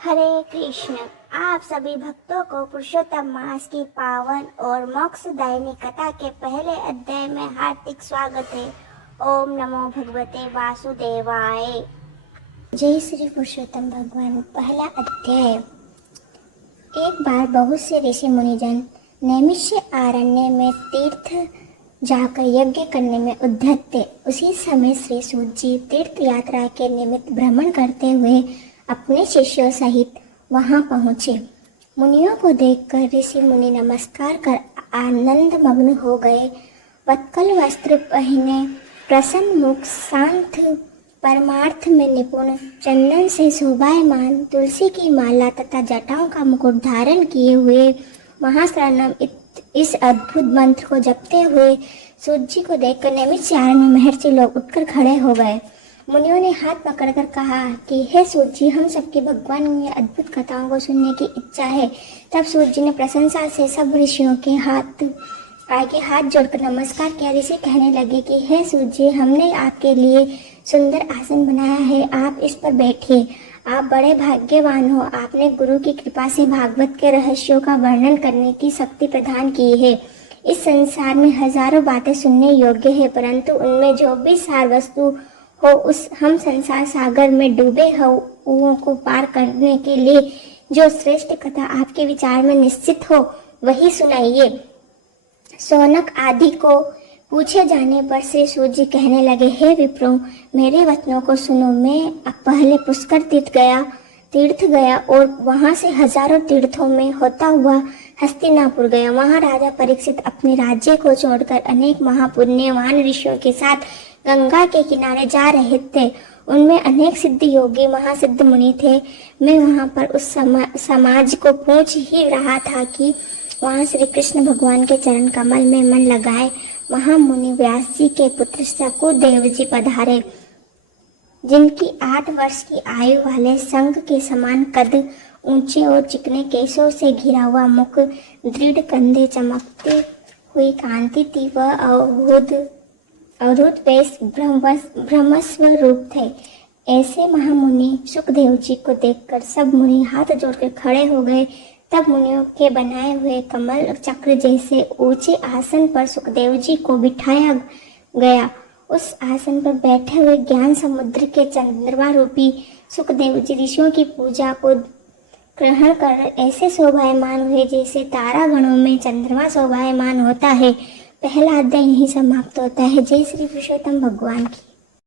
हरे कृष्ण। आप सभी भक्तों को पुरुषोत्तम मास की पावन और मोक्षदायिनी कथा के पहले अध्याय में हार्दिक स्वागत है। ओम नमो भगवते वासुदेवाय। जय श्री पुरुषोत्तम भगवान। पहला अध्याय। एक बार बहुत से ऋषि मुनिजन नैमिष्य आरण्य में तीर्थ जाकर यज्ञ करने में उद्यत थे। उसी समय श्री सूत जी तीर्थ यात्रा के निमित्त भ्रमण करते हुए अपने शिष्यों सहित वहां पहुंचे। मुनियों को देखकर ऋषि मुनि नमस्कार कर आनंद मग्न हो गए। वत्कल वस्त्र पहने, प्रसन्न मुख, शांत, परमार्थ में निपुण, चंदन से शोभायमान, तुलसी की माला तथा जटाओं का मुकुट धारण किए हुए महाशरणम इस अद्भुत मंत्र को जपते हुए सूत जी को देखकर नैमिष्य आरण्य में महर्षि लोग उठकर खड़े हो गए। मुनियों ने हाथ पकड़कर कहा कि हे सूत जी, हम सबकी भगवान की अद्भुत कथाओं को सुनने की इच्छा है। तब सूत जी ने प्रशंसा से सब ऋषियों के आगे हाथ जोड़कर नमस्कार किया। ऋषि कहने लगे कि हे सूत जी, हमने आपके लिए सुंदर आसन बनाया है, आप इस पर बैठिए। आप बड़े भाग्यवान हो, आपने गुरु की कृपा से भागवत के रहस्यों का वर्णन करने की शक्ति प्रदान की है। इस संसार में हजारों बातें सुनने योग्य है, परंतु उनमें जो भी सार वस्तु हो, उस हम संसार सागर में डूबे हुओं को पार करने के लिए जो श्रेष्ठ कथा आपके विचार में निश्चित हो, वही सुनाइए। शौनक आदि को पूछे जाने पर श्री सूत जी कहने लगे, हे विप्रो, मेरे वचनों को सुनो। मैं पहले पुष्कर तीर्थ गया और वहां से हजारों तीर्थों में होता हुआ हस्तिनापुर गया। वहां राजा परीक्षित अपने राज्य को छोड़कर अनेक महापुण्यवान ऋषियों के साथ गंगा के किनारे जा रहे थे। उनमें अनेक सिद्ध योगी महासिद्ध मुनि थे। मैं वहां पर उस समाज को पूछ ही रहा था कि वहां श्री कृष्ण भगवान के चरण कमल में मन लगाए वहां मुनि व्यास जी के पुत्र शकुदेव जी पधारे, जिनकी 8 वर्ष की आयु वाले शंख के समान कद, ऊंचे और चिकने केशों से घिरा हुआ मुख, दृढ़ कंधे, चमकती हुई कांति थी। वह अवधूत वेश, ब्रह्मस्व रूप थे। ऐसे महामुनि सुखदेव जी को देखकर सब मुनि हाथ जोड़कर खड़े हो गए। तब मुनियों के बनाए हुए कमल चक्र जैसे ऊंचे आसन पर सुखदेव जी को बिठाया गया। उस आसन पर बैठे हुए ज्ञान समुद्र के चंद्रमा रूपी सुखदेव जी ऋषियों की पूजा को ग्रहण कर ऐसे शोभायमान हुए जैसे तारागणों में चंद्रमा शोभायमान होता है। पहला अध्याय यहीं समाप्त होता है। जय श्री पुरुषोत्तम भगवान की।